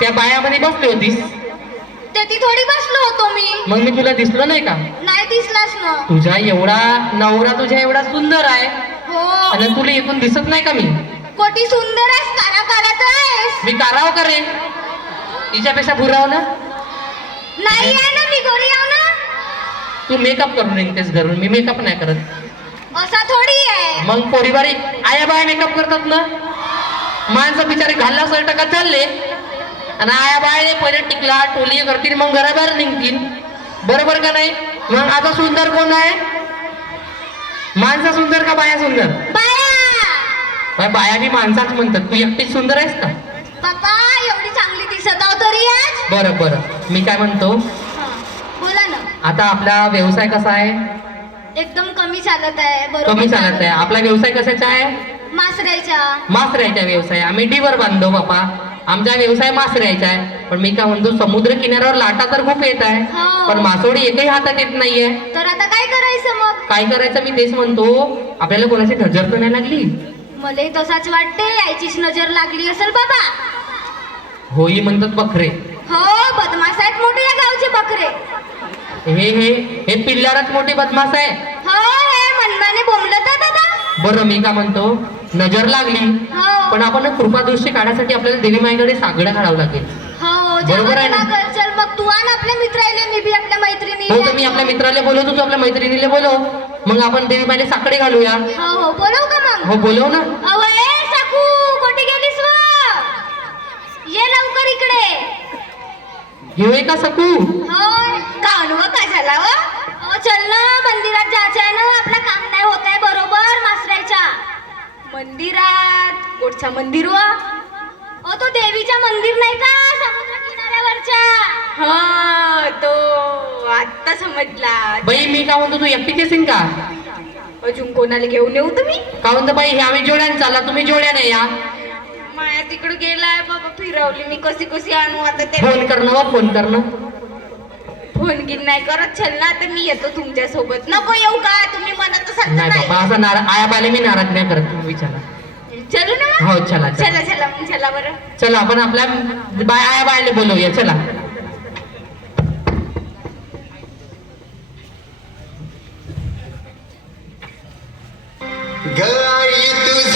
त्या बायामध्ये बसली होतीस. ते ती थोडी बसलो होतो मी. मग मी तुला दिसलो नाही का? नाही दिसलास ना. तुझा एवढा नवरा तुझ्या एवढा सुंदर आहे हो. आणि तुला इथून दिसत नाही का मी? कोटी सुंदर आहेस, कारा काढत आहेस. मी काराव का रे? तिच्यापेक्षा भुराव ना? नाही आहे ना, मी गोरी आव ना. तू मेकअप करून निघतेस घरून, मी मेकअप नाही करत. असा थोडी आहे. मग पोरीबारी आया बाया मेकअप करतात ना. माणसं बिचारे घालला का चालले आणि आया बाया पहिले टिकला टोली करतील मग घराबाहेर निघतील. बरोबर का नाही? मग आता सुंदर कोण आहे? माणसं सुंदर का बाया सुंदर? बाया. बाया बी माणसाच म्हणतात. तू एकटीच सुंदर आहेस का? पप्पा एवढी चांगली दिसत आहो तरी आज. बरं बरं, मी काय म्हणतो, बोला ना. आता आपला व्यवसाय कसा आहे? एकदम कमी चालत आहे. बरोबर कमी चालत आहे. आपला व्यवसाय कशाचा आहे? मासरायच्या. मासरायचा व्यवसाय. आम्ही डीवर बांधतो बापा. आमचा व्यवसाय मासरायचा आहे. पण मी काय म्हणतो, समुद्र किनाऱ्यावर लाटा तर खूप येत आहे, हो. पण मासोळी एकही हातात येत नाहीये. तर आता काय करायचं मग? काय करायचं मी तेच म्हणतो. आपल्याला कोणाची नजर तर नाही लागली? मलाही तसाच वाटते, यायचीच नजर लागली असेल बाबा. होई म्हणतात बकरे. हो, बदमाश आहेत मोठे या गावचे बकरे. हे हे हे पिल्लारच मोठी बदमाश आहे. हो, हे मनमाने बोंबलत आहे बाबा. बरं, मी काय म्हणतो, नजर लागली हो. पण आपण कृपादृष्टी काढण्यासाठी आपल्याला देवी माईकडे सागडं काढावं लागेल. हो, बरोबर आहे ना? चल मग तू आण आपल्या मित्राला, मी बी आपल्या मैत्रिणी. हो, तर मी आपल्या मित्राला बोलवतो, तू आपल्या मैत्रिणीला बोलव. मग आपण देवी माईला साकडे घालूया. हो हो, बोलव का मग? हो, बोलव ना. अहो ए साकू, कुठे गेलीस व? ये लवकर इकडे. घेऊया का सकू? होय. काहून व, काय झाला व? चल ना, मंदिरात जायचं आहे ना. आपलं काम नाही होत आहे बरोबर मासरायच्या मंदिरात. कुठचं मंदिर व? तो देवीचा मंदिर नाही का, समुद्र किनाऱ्यावरचा? हा, तो आत्ता समजला. बाई, मी काय म्हणतो, तू एकटीच येशील का? अजून कोणाला घेऊन येऊ तुम्ही? काय म्हणतो बाई, हे आम्ही जोड्याने चालला, तुम्ही जोड्याने या. माया तिकडे गेलाय बाबा, फिरवली मी. कशी कशी आणू आता ते? फोन करणं व फोन करणं. फोन गिन नाही करत. चल ना, तर मी येतो तुमच्या सोबत. नको येऊ का? तुम्ही म्हणत असाल तर नाही नाही. बाबा, असं आया बाले मी नाराज नाही करत. तुम्ही विचारा. चलू ना मग? हो, चला चला चला चला मग, चला बरं. चला, आपण आपल्या आया बायला बोलवूया. चला. गाई तुझ